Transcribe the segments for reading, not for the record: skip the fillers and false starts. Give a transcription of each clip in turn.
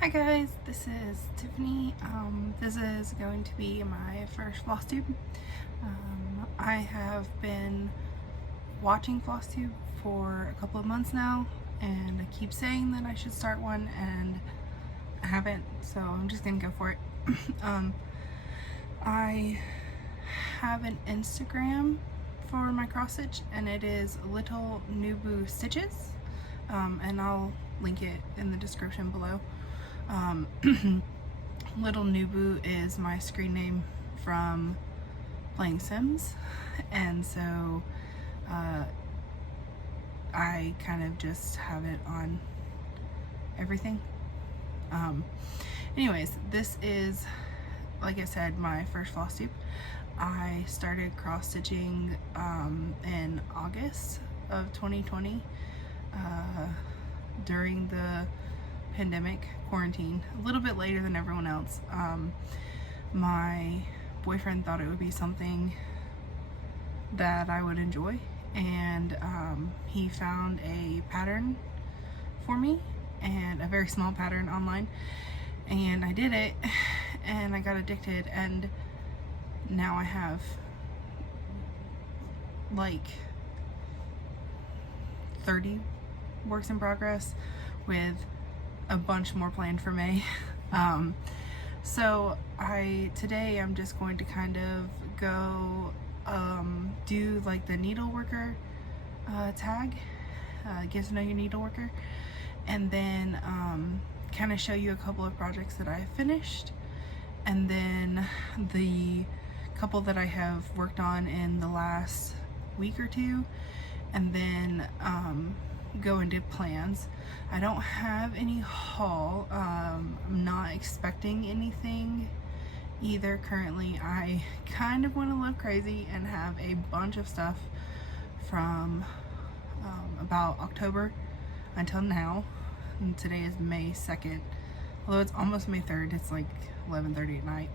Hi guys, this is Tiffany. This is going to be my first Flosstube. I have been watching Flosstube for a couple of months now, and I keep saying that I should start one, and I haven't, so I'm just gonna go for it. I have an Instagram for my cross stitch, and it is Little Nubu Stitches, and I'll link it in the description below. Little Nubu is my screen name from playing Sims, and so I kind of just have it on everything. Anyways, this is, like I said, my first Flosstube. I started cross stitching in August of 2020 during the pandemic quarantine, a little bit later than everyone else. My boyfriend thought it would be something that I would enjoy, and he found a pattern for me, and a very small pattern online, and I did it and I got addicted, and now I have like 30 works in progress with a bunch more planned for May. So today I'm just going to kind of go do like the needle worker tag, get to know your needle worker, and then kind of show you a couple of projects that I finished, and then the couple that I have worked on in the last week or two, and then go into plans. I don't have any haul. I'm not expecting anything either currently. I kind of want to live crazy and have a bunch of stuff from about October until now, and today is May 2nd, although it's almost May 3rd. It's like 11:30 at night.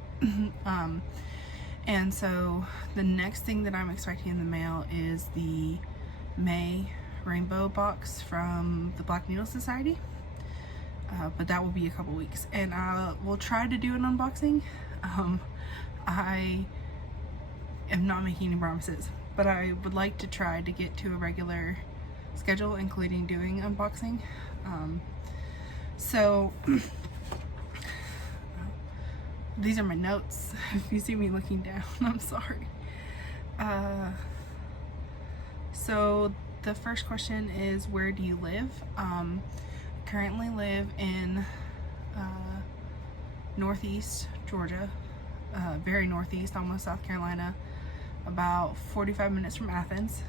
And so the next thing that I'm expecting in the mail is the May rainbow box from the Black Needle Society, but that will be a couple weeks, and we'll try to do an unboxing. I am not making any promises, but I would like to try to get to a regular schedule, including doing unboxing. So these are my notes. If you see me looking down, I'm sorry. So the first question is, where do you live? Currently live in northeast Georgia, very northeast, almost South Carolina, about 45 minutes from Athens.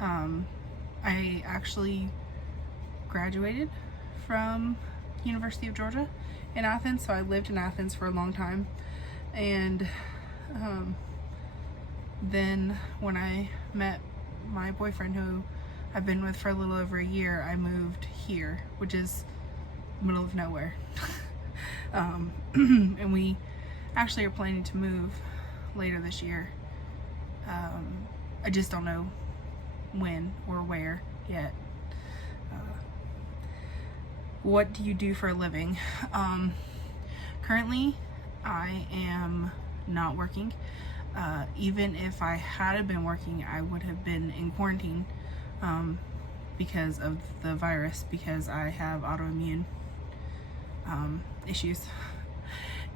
I actually graduated from University of Georgia in Athens, so I lived in Athens for a long time, and then when I met my boyfriend, who I've been with for a little over a year, I moved here, which is middle of nowhere. And we actually are planning to move later this year. I just don't know when or where yet. What do you do for a living? Currently I am not working. Even if I had been working, I would have been in quarantine because of the virus, because I have autoimmune issues,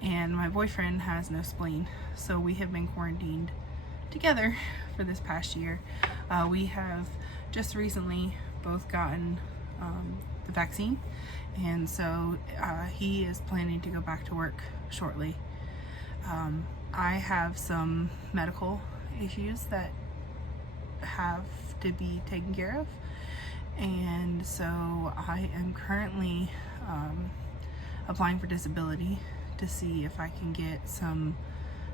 and my boyfriend has no spleen, so we have been quarantined together for this past year. We have just recently both gotten the vaccine, and so he is planning to go back to work shortly. I have some medical issues that have to be taken care of, and so I am currently applying for disability to see if I can get some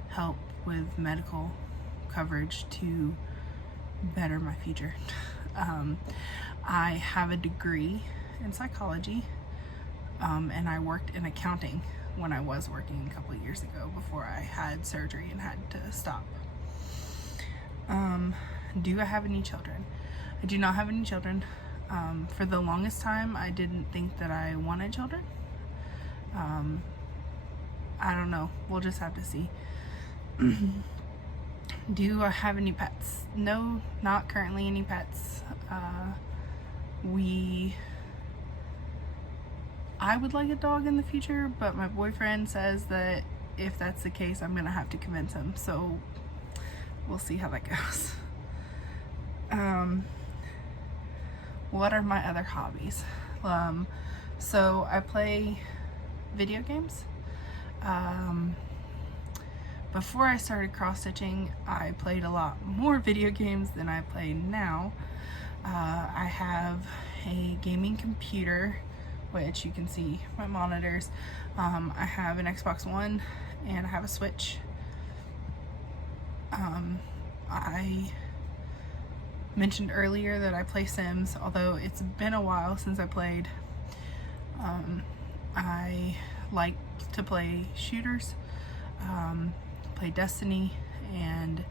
help with medical coverage to better my future. I have a degree in psychology, and I worked in accounting when I was working a couple of years ago before I had surgery and had to stop. Do I have any children? I do not have any children. For the longest time, I didn't think that I wanted children. I don't know. We'll just have to see. Do I have any pets? No, not currently any pets. I would like a dog in the future, but my boyfriend says that if that's the case, I'm gonna have to convince him. So we'll see how that goes. What are my other hobbies? So I play video games. Before I started cross-stitching, I played a lot more video games than I play now. I have a gaming computer, which you can see my monitors. I have an Xbox One and I have a Switch. I mentioned earlier that I play Sims, although it's been a while since I played. I like to play shooters, play Destiny and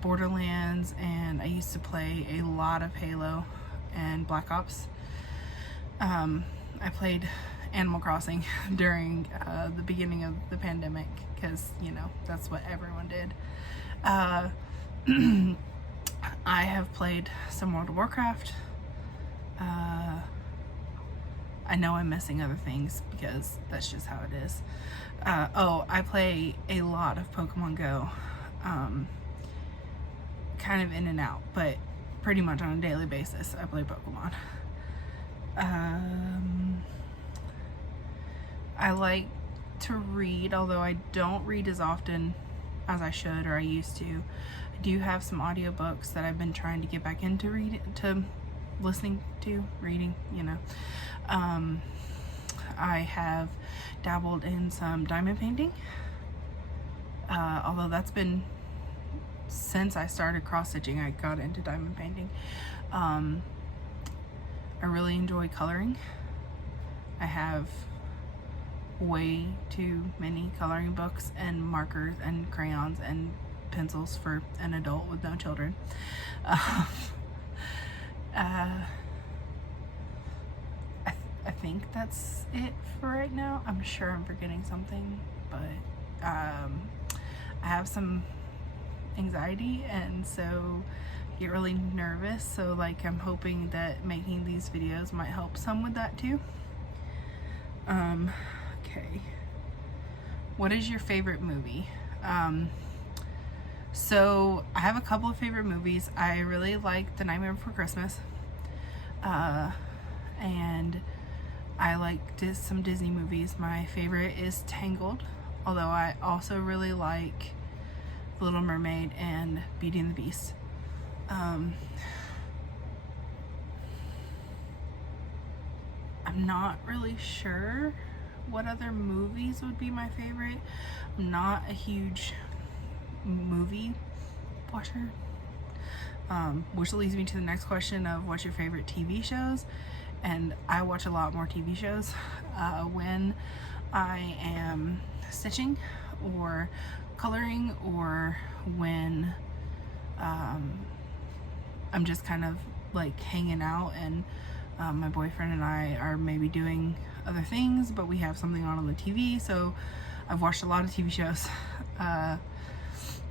Borderlands, and I used to play a lot of Halo and Black Ops. I played Animal Crossing during the beginning of the pandemic because, you know, that's what everyone did. I have played some World of Warcraft. I know I'm missing other things because that's just how it is. Oh, I play a lot of Pokemon Go. Kind of in and out, but pretty much on a daily basis I play Pokemon. I like to read, although I don't read as often as I should or I used to. I do have some audiobooks that I've been trying to get back into reading, you know. I have dabbled in some diamond painting, although that's been since I started cross-stitching. I got into diamond painting. I really enjoy coloring. I have way too many coloring books and markers and crayons and pencils for an adult with no children. I think that's it for right now. I'm sure I'm forgetting something, but I have some anxiety, and so I get really nervous, so like I'm hoping that making these videos might help some with that too. Okay, what is your favorite movie? So I have a couple of favorite movies. I really like The Nightmare Before Christmas, and I like some Disney movies. My favorite is Tangled, although I also really like The Little Mermaid and Beauty and the Beast. I'm not really sure what other movies would be my favorite. I'm not a huge movie watcher, which leads me to the next question of what's your favorite TV shows. And I watch a lot more TV shows when I am stitching or coloring, or when I'm just kind of like hanging out and my boyfriend and I are maybe doing other things, but we have something on the TV. So I've watched a lot of TV shows.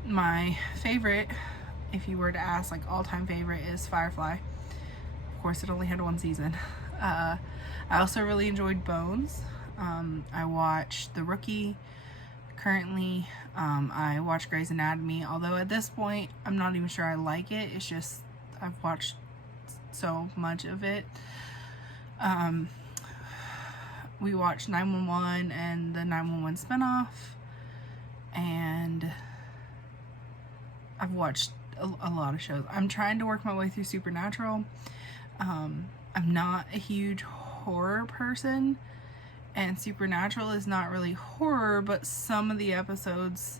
My favorite, if you were to ask like all-time favorite, is Firefly. Of course, it only had one season. I also really enjoyed Bones. I watched The Rookie currently. I watch Grey's Anatomy, although at this point I'm not even sure I like it. It's just I've watched so much of it. We watched 911 and the 911 spinoff, and I've watched a lot of shows. I'm trying to work my way through Supernatural. I'm not a huge horror person, and Supernatural is not really horror, but some of the episodes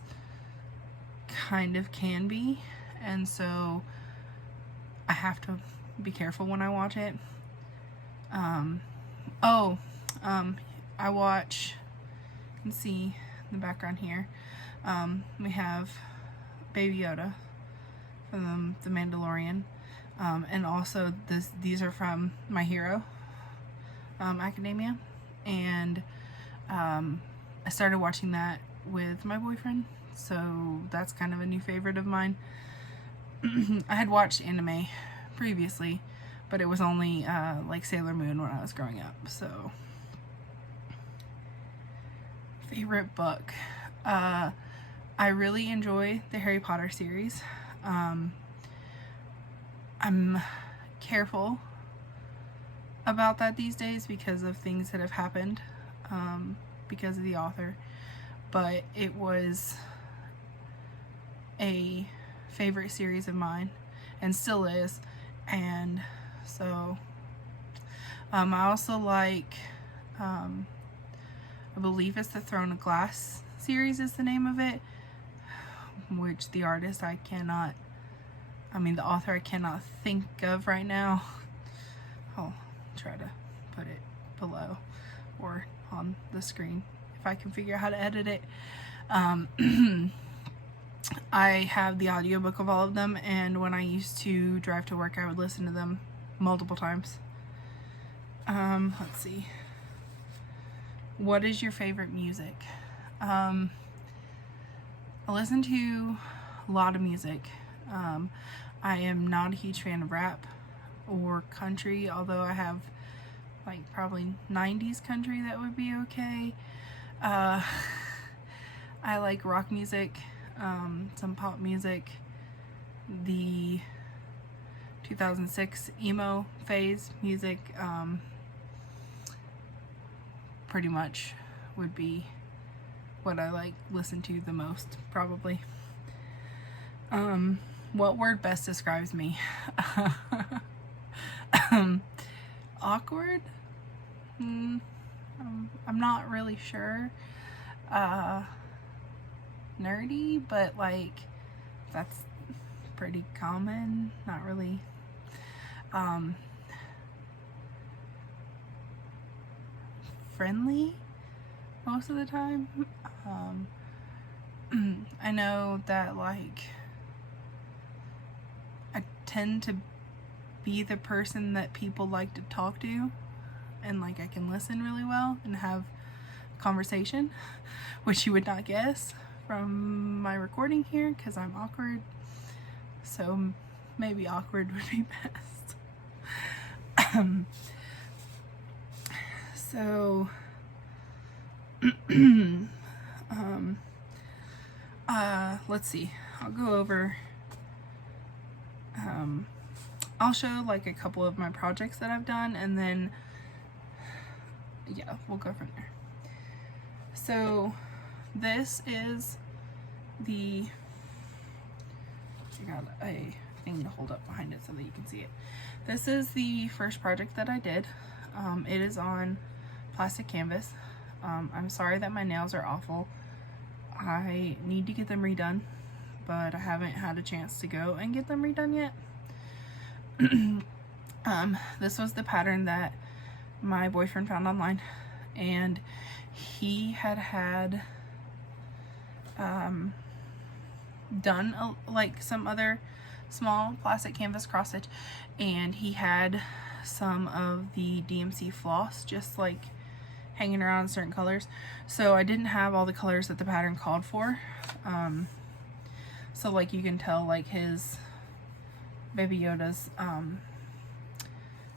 kind of can be, and so I have to be careful when I watch it. I watch, you can see in the background here, we have Baby Yoda from The Mandalorian, and also these are from My Hero Academia, and I started watching that with my boyfriend, so that's kind of a new favorite of mine. I had watched anime previously, but it was only like Sailor Moon when I was growing up. So, favorite book. I really enjoy the Harry Potter series. I'm careful about that these days because of things that have happened because of the author, but it was a favorite series of mine and still is. And so I also like I believe it's the Throne of Glass series is the name of it, which the artist the author I cannot think of right now. I'll try to put it below or on the screen if I can figure out how to edit it. I have the audiobook of all of them, and when I used to drive to work I would listen to them multiple times. Let's see. What is your favorite music? I listen to a lot of music. I am not a huge fan of rap or country, although I have like probably 90s country that would be okay. I like rock music, some pop music, the 2006 emo phase music, pretty much would be what I like listen to the most, probably. What word best describes me? Awkward? I'm not really sure. Nerdy, but like that's pretty common. Not really. Friendly most of the time. I know that like I tend to be the person that people like to talk to, and like I can listen really well and have conversation, which you would not guess from my recording here because I'm awkward. So maybe awkward would be best. So let's see. I'll go over I'll show like a couple of my projects that I've done, and then yeah, we'll go from there. So this is I got a thing to hold up behind it so that you can see it. This is the first project that I did. It is on plastic canvas. I'm sorry that my nails are awful. I need to get them redone, but I haven't had a chance to go and get them redone yet. This was the pattern that my boyfriend found online, and he had done like some other small plastic canvas cross stitch, and he had some of the DMC floss just like hanging around in certain colors, so I didn't have all the colors that the pattern called for. So like you can tell like his Baby Yoda's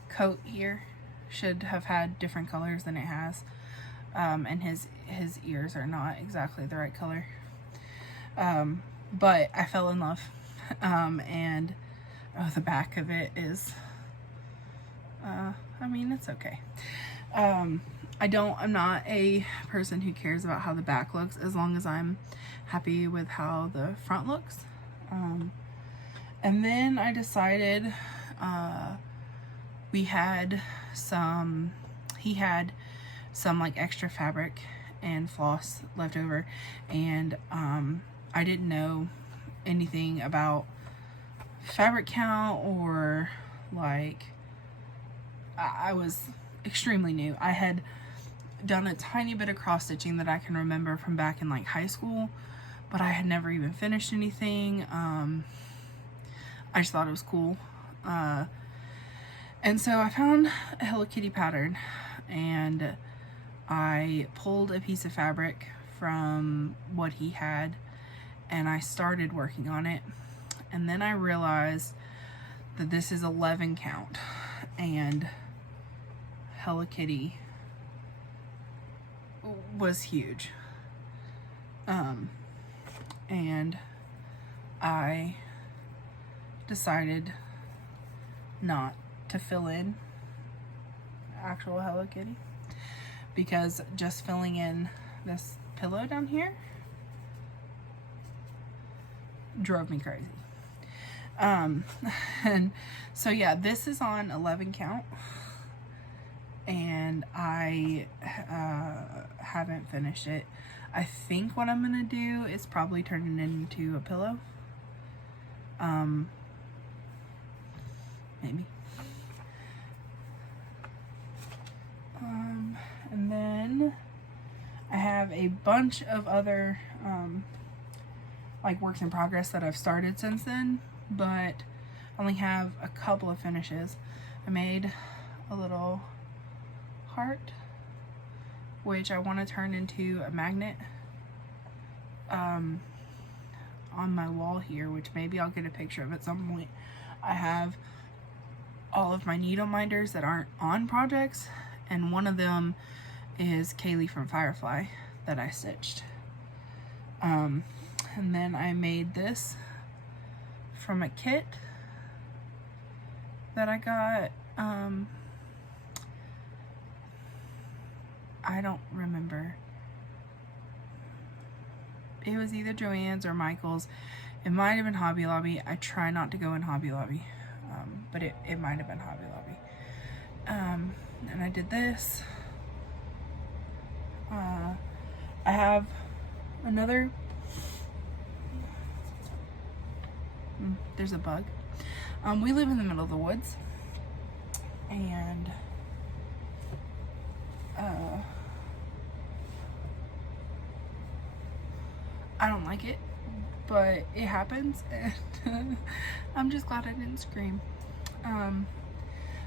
coat here should have had different colors than it has, and his ears are not exactly the right color, but I fell in love. And the back of it is I mean, it's okay. I'm not a person who cares about how the back looks as long as I'm happy with how the front looks. And then I decided he had some like extra fabric and floss left over, and I didn't know anything about fabric count, or like I was extremely new. I had done a tiny bit of cross stitching that I can remember from back in like high school, but I had never even finished anything. I just thought it was cool. And so I found a Hello Kitty pattern, and I pulled a piece of fabric from what he had and I started working on it, and then I realized that this is 11 count and Hello Kitty was huge, and I decided not to fill in actual Hello Kitty, because just filling in this pillow down here drove me crazy. And so yeah, this is on 11 count and I haven't finished it. I think what I'm gonna do is probably turn it into a pillow. Maybe. And then I have a bunch of other like works in progress that I've started since then, but I only have a couple of finishes. I made a little heart, which I want to turn into a magnet on my wall here, which maybe I'll get a picture of at some point. I have all of my needle minders that aren't on projects, and one of them is Kaylee from Firefly that I stitched. And then I made this from a kit that I got. I don't remember. It was either Joann's or Michael's. It might have been Hobby Lobby. I try not to go in Hobby Lobby, but it might have been Hobby Lobby. And I did this. I have another. There's a bug. We live in the middle of the woods, and I don't like it, but it happens, and I'm just glad I didn't scream.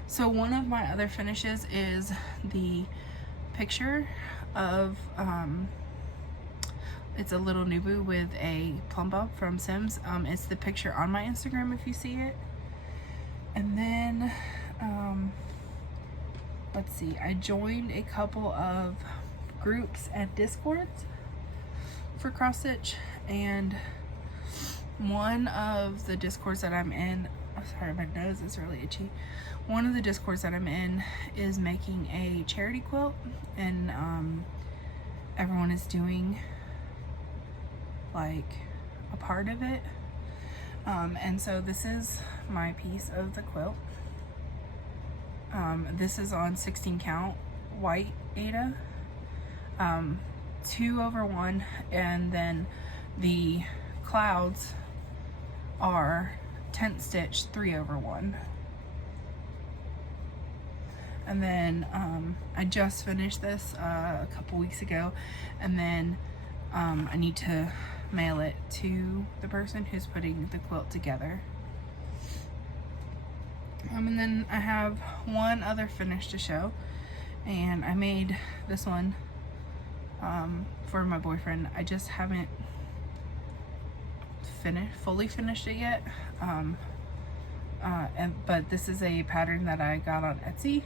So one of my other finishes is the picture of it's a little Nubu with a Plumbo from Sims. It's the picture on my Instagram if you see it. And then let's see, I joined a couple of groups and Discords for cross stitch, and one of the Discords that I'm in, oh, sorry, my nose is really itchy. One of the Discords that I'm in is making a charity quilt, and everyone is doing like a part of it, and so this is my piece of the quilt. This is on 16 count white Aida, 2/1, and then the clouds are 10th stitch 3/1. And then I just finished this a couple weeks ago, and then I need to mail it to the person who's putting the quilt together. And then I have one other finish to show, and I made this one for my boyfriend. I just haven't fully finished it yet, but this is a pattern that I got on Etsy,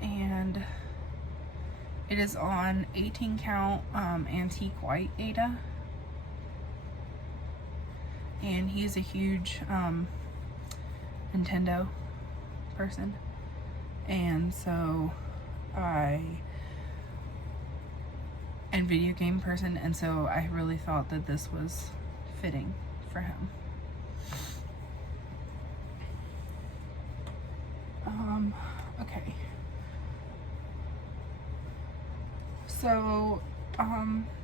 and it is on 18 count antique white Aida, and he's a huge Nintendo person, and so and video game person, and so I really thought that this was fitting for him. Okay. So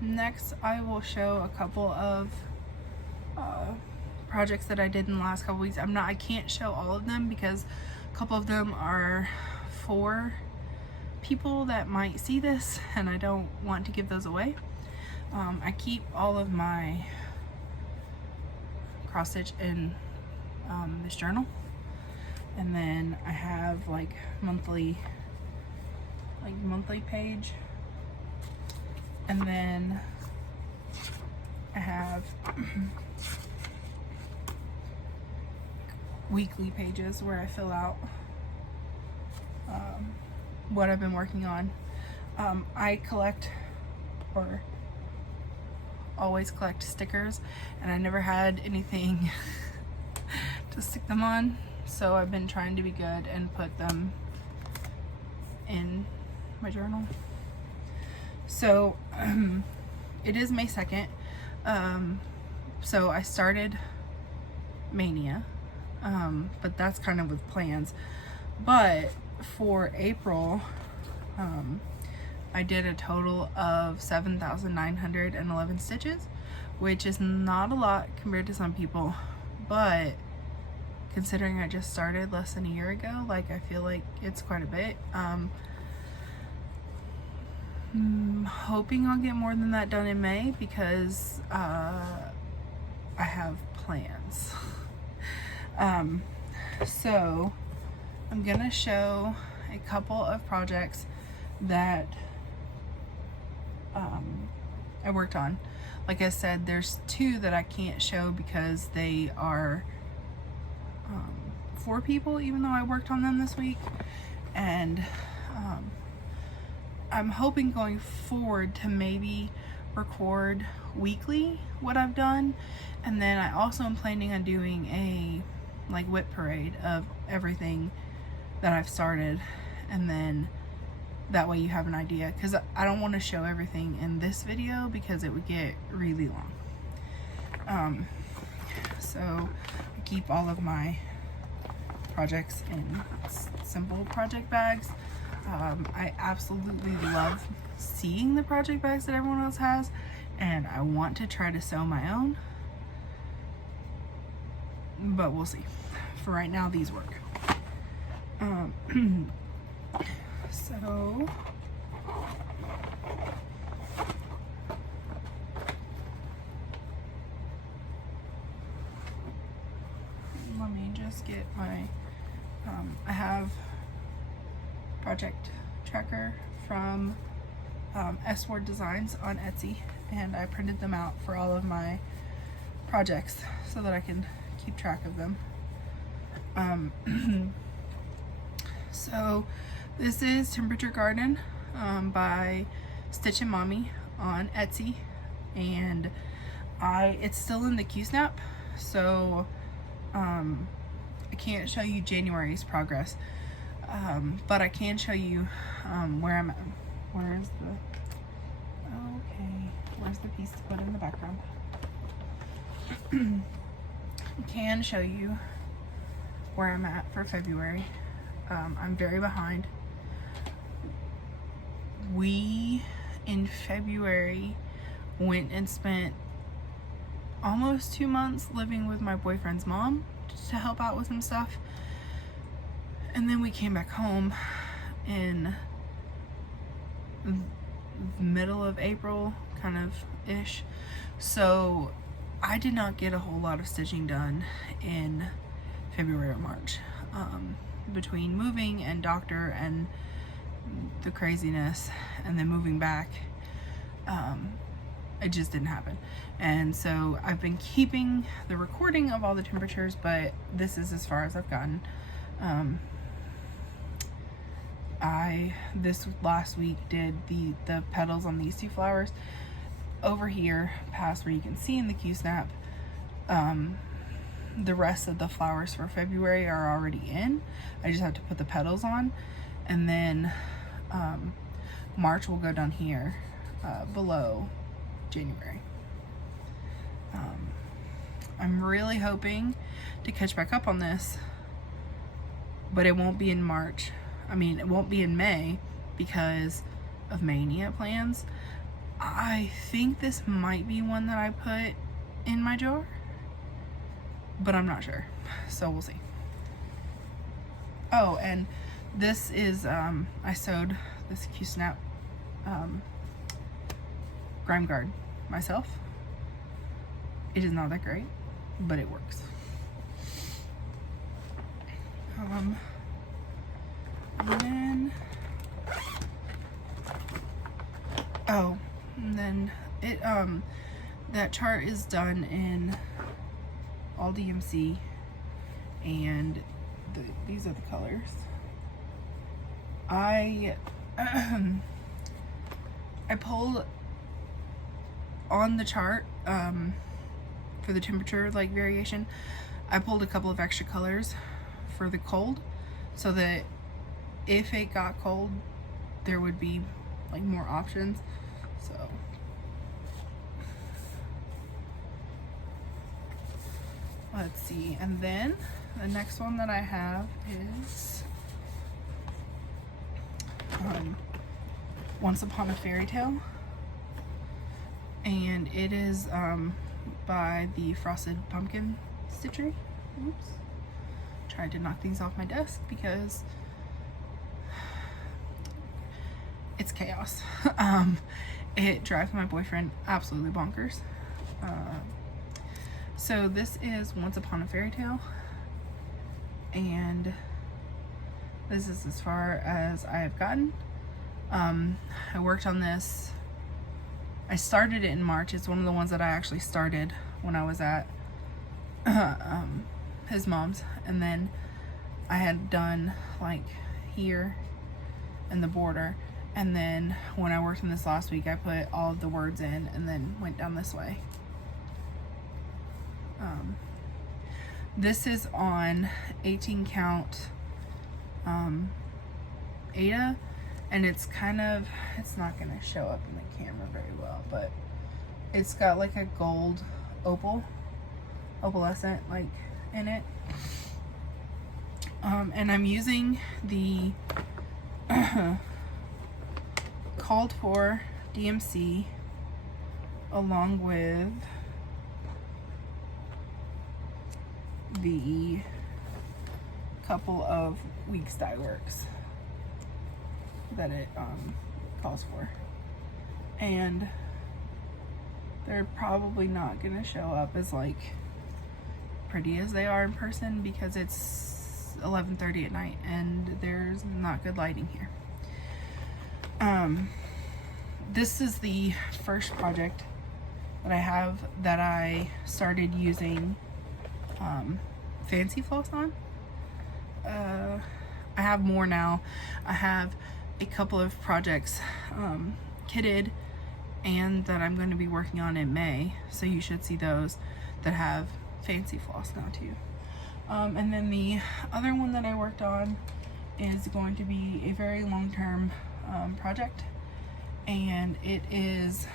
next I will show a couple of projects that I did in the last couple weeks. I can't show all of them because a couple of them are for people that might see this, and I don't want to give those away. I keep all of my cross stitch in this journal, and then I have like monthly like monthly page, and then I have weekly pages where I fill out what I've been working on. I collect, or always collect, stickers, and I never had anything to stick them on, so I've been trying to be good and put them in my journal. So it is May 2nd, so I started Mania, but that's kind of with plans. But for April, I did a total of 7,911 stitches, which is not a lot compared to some people, but considering I just started less than a year ago, like, I feel like it's quite a bit. Hoping I'll get more than that done in May, because I have plans. So I'm gonna show a couple of projects that I worked on. Like I said, there's two that I can't show because they are for people, even though I worked on them this week. And I'm hoping going forward to maybe record weekly what I've done, and then I also am planning on doing a like whip parade of everything that I've started, and then that way you have an idea, because I don't want to show everything in this video because it would get really long. So I keep all of my projects in simple project bags. I absolutely love seeing the project bags that everyone else has, and I want to try to sew my own, but we'll see. For right now, these work. So let me just get my I have project tracker from SWardDesigns on Etsy, and I printed them out for all of my projects so that I can keep track of them. So this is Temperature Garden by StitchinMommy on Etsy, and it's still in the Q-snap, so I can't show you January's progress, but I can show you where I'm at. Where's the piece to put in the background? I can show you where I'm at for February. I'm very behind. We, in February, went and spent almost 2 months living with my boyfriend's mom to help out with some stuff. And then we came back home in the middle of April, kind of ish. So I did not get a whole lot of stitching done in February or March. Between moving and doctor and the craziness and then moving back, it just didn't happen. And so I've been keeping the recording of all the temperatures, but this is as far as I've gotten. I this last week did the petals on these two flowers. Over here past where you can see in the Q-snap, the rest of the flowers for February are already in. I just have to put the petals on, and then March will go down here below January. I'm really hoping to catch back up on this, but it won't be in March. I mean, it won't be in May because of Mania plans. I think this might be one that I put in my jar, but I'm not sure, so we'll see. Oh, and this is, I sewed this Q-snap grime guard myself. It is not that great, but it works. And then Oh, and then it, that chart is done in all DMC, and these are the colors. I pulled on the chart for the temperature like variation. I pulled a couple of extra colors for the cold, so that if it got cold, there would be like more options. So let's see, and then the next one that I have is Once Upon a Fairy Tale, and it is by the Frosted Pumpkin Stitchery. Oops. Tried to knock these off my desk because it's chaos. It drives my boyfriend absolutely bonkers. So this is Once Upon a Fairy Tale, and this is as far as I have gotten. I worked on this. I started it in March. It's one of the ones that I actually started when I was at his mom's, and then I had done like here and the border, and then when I worked on this last week, I put all of the words in and then went down this way. This is on 18 count Ada, and it's kind of, it's not going to show up in the camera very well, but it's got like a gold opalescent like in it. And I'm using the called for DMC along with the couple of Weeks Dye Works that it calls for, and they're probably not gonna show up as like pretty as they are in person because it's 11:30 at night and there's not good lighting here. This is the first project that I have that I started using fancy floss on. I have more now. I have a couple of projects kitted and that I'm going to be working on in May, so you should see those that have fancy floss now too. And then the other one that I worked on is going to be a very long-term project, and it is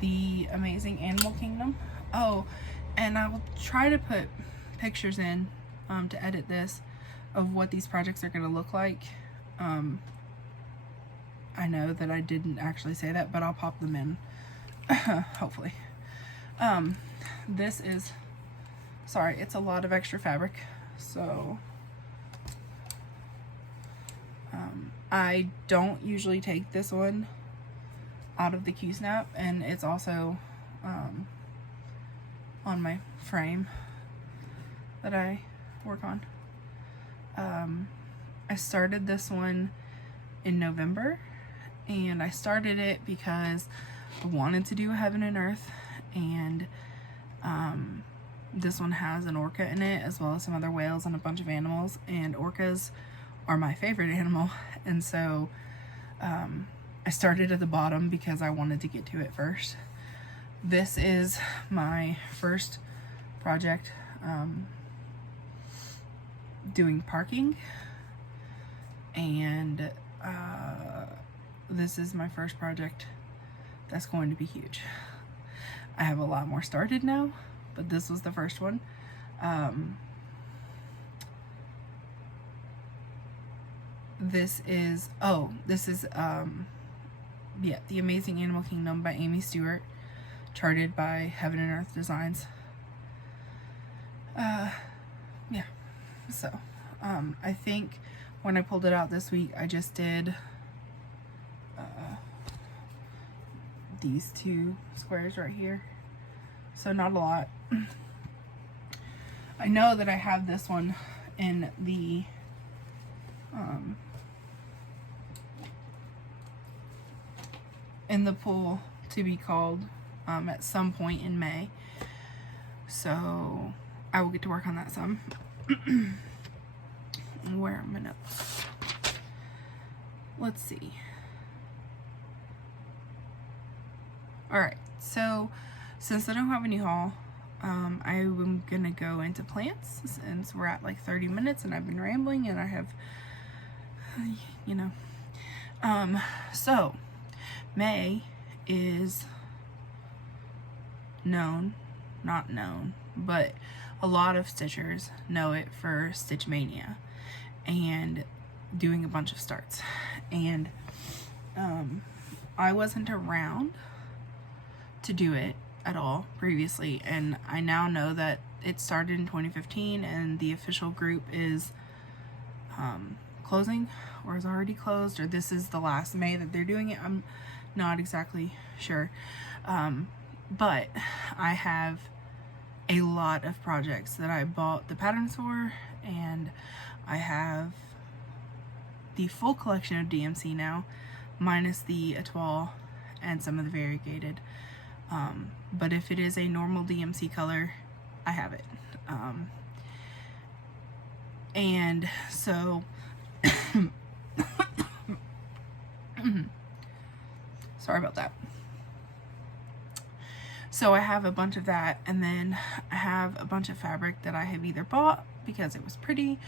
the Amazing Animal Kingdom. Oh, and I will try to put pictures in to edit this of what these projects are going to look like. I know that I didn't actually say that, but I'll pop them in hopefully. This is, sorry, it's a lot of extra fabric, so I don't usually take this one out of the Q-snap, and it's also on my frame that I work on. I started this one in November, and I started it because I wanted to do Heaven and Earth, and this one has an orca in it as well as some other whales and a bunch of animals, and orcas are my favorite animal, and so I started at the bottom because I wanted to get to it first. This is my first project doing parking, and this is my first project that's going to be huge. I have a lot more started now, but this was the first one. This is yeah, The Amazing Animal Kingdom by Amy Stewart, charted by Heaven and Earth Designs. Yeah, so I think when I pulled it out this week, I just did these two squares right here, so not a lot. I know that I have this one in the in the pool to be called at some point in May. So I will get to work on that some. Where are my notes? Let's see. Alright, so since I don't have any haul, I'm gonna go into plants since we're at like 30 minutes and I've been rambling and I have, you know. So May is known, not known, but a lot of stitchers know it for Stitch Mania and doing a bunch of starts. And I wasn't around to do it at all previously, and I now know that it started in 2015 and the official group is closing, or is already closed, or this is the last May that they're doing it. I'm not exactly sure, but I have a lot of projects that I bought the patterns for, and I have the full collection of DMC now, minus the Etoile and some of the variegated. But if it is a normal DMC color, I have it. And so sorry about that. So I have a bunch of that, and then I have a bunch of fabric that I have either bought because it was pretty,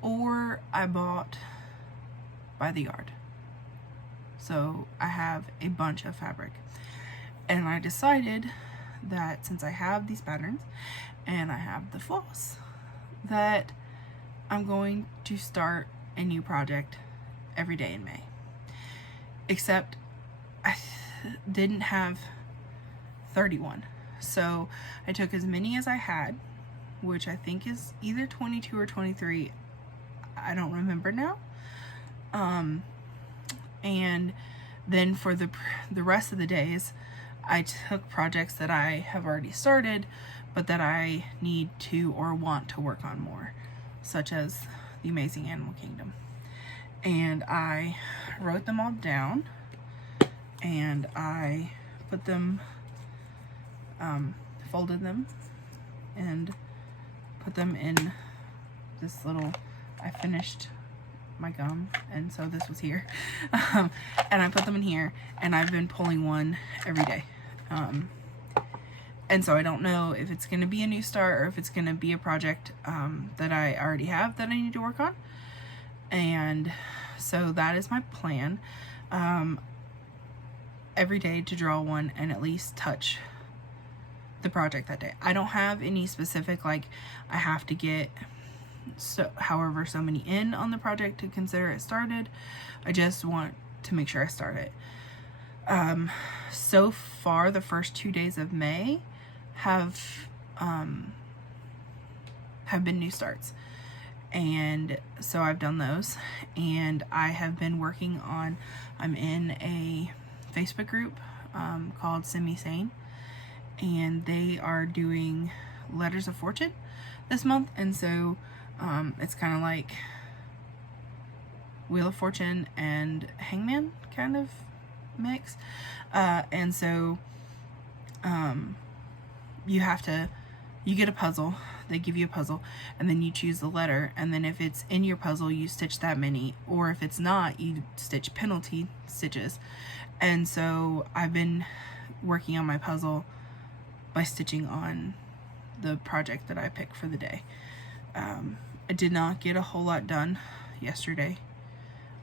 or I bought by the yard. So I have a bunch of fabric, and I decided that since I have these patterns and I have the floss, that I'm going to start a new project every day in May. Except I didn't have 31. So I took as many as I had, which I think is either 22 or 23. I don't remember now. And then for the rest of the days, I took projects that I have already started, but that I need to or want to work on more, such as the Amazing Animal Kingdom. And I wrote them all down, and I put them, folded them, and put them in this little, I finished my gum, and so this was here. And I put them in here, and I've been pulling one every day. And so I don't know if it's going to be a new start or if it's going to be a project that I already have that I need to work on. And so that is my plan. Every day to draw one and at least touch the project that day. I don't have any specific, like, I have to get however so many in on the project to consider it started. I just want to make sure I start it. So far, the first 2 days of May have been new starts, and so I've done those, and I have been working on, I'm in a Facebook group called Semi-Sane, and they are doing Letters of Fortune this month, and so it's kind of like Wheel of Fortune and Hangman kind of mix. And so you get a puzzle, they give you a puzzle, and then you choose the letter, and then if it's in your puzzle you stitch that many, or if it's not, you stitch penalty stitches. And so I've been working on my puzzle by stitching on the project that I picked for the day. I did not get a whole lot done yesterday.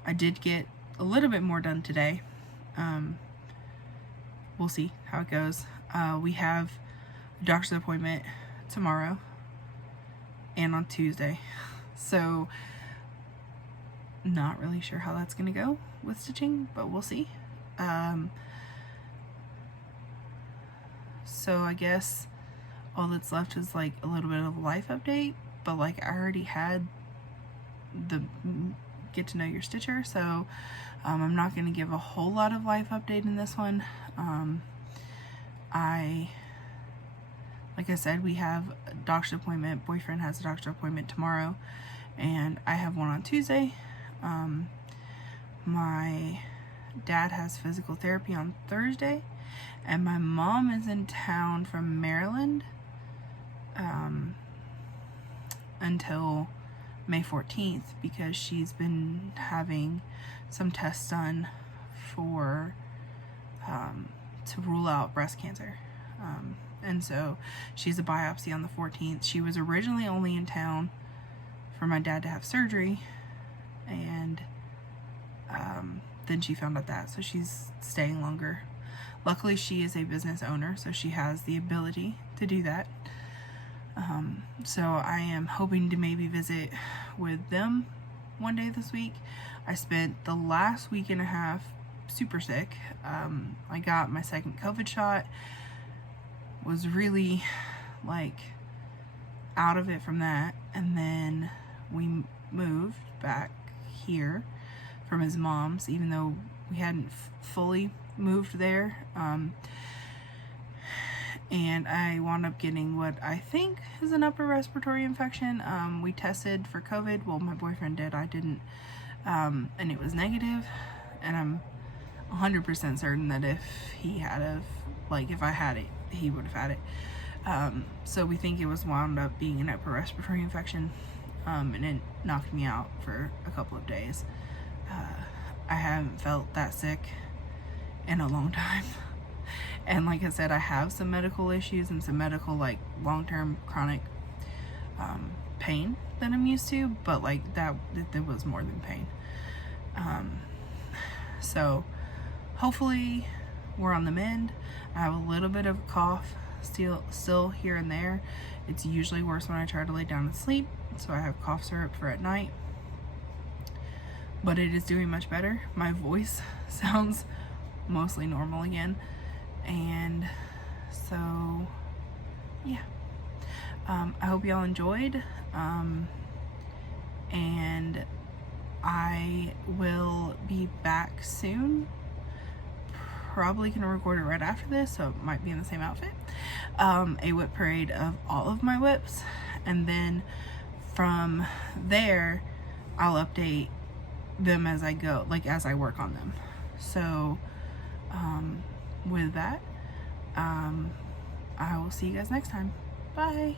I did get a little bit more done today. We'll see how it goes. We have a doctor's appointment tomorrow and on Tuesday, so not really sure how that's gonna go with stitching, but we'll see. So I guess all that's left is like a little bit of a life update, but like I already had the get to know your stitcher, so I'm not going to give a whole lot of life update in this one. Like I said, we have a doctor's appointment. Boyfriend has a doctor's appointment tomorrow, and I have one on Tuesday. My Dad has physical therapy on Thursday, and my mom is in town from Maryland until May 14th because she's been having some tests done for to rule out breast cancer. And so she's a biopsy on the 14th. She was originally only in town for my dad to have surgery, and then she found out that, so she's staying longer. Luckily, she is a business owner, so she has the ability to do that. So I am hoping to maybe visit with them one day this week. I spent the last week and a half super sick. I got my second COVID shot, was really like out of it from that, and then we moved back here from his mom's, even though we hadn't fully moved there, and I wound up getting what I think is an upper respiratory infection. We tested for COVID. Well, my boyfriend did, I didn't, and it was negative, and I'm 100% certain that if he had if I had it, he would have had it. So we think it was wound up being an upper respiratory infection, and it knocked me out for a couple of days. I haven't felt that sick in a long time. And like I said, I have some medical issues and some medical long-term chronic pain that I'm used to, but that was more than pain. So hopefully we're on the mend. I have a little bit of a cough still here and there. It's usually worse when I try to lay down and sleep, so I have cough syrup for at night. But it is doing much better. My voice sounds mostly normal again. And so, yeah. I hope y'all enjoyed. And I will be back soon. Probably gonna record it right after this, so it might be in the same outfit. A whip parade of all of my whips, and then from there I'll update them as I go, as I work on them. So with that, I will see you guys next time. Bye.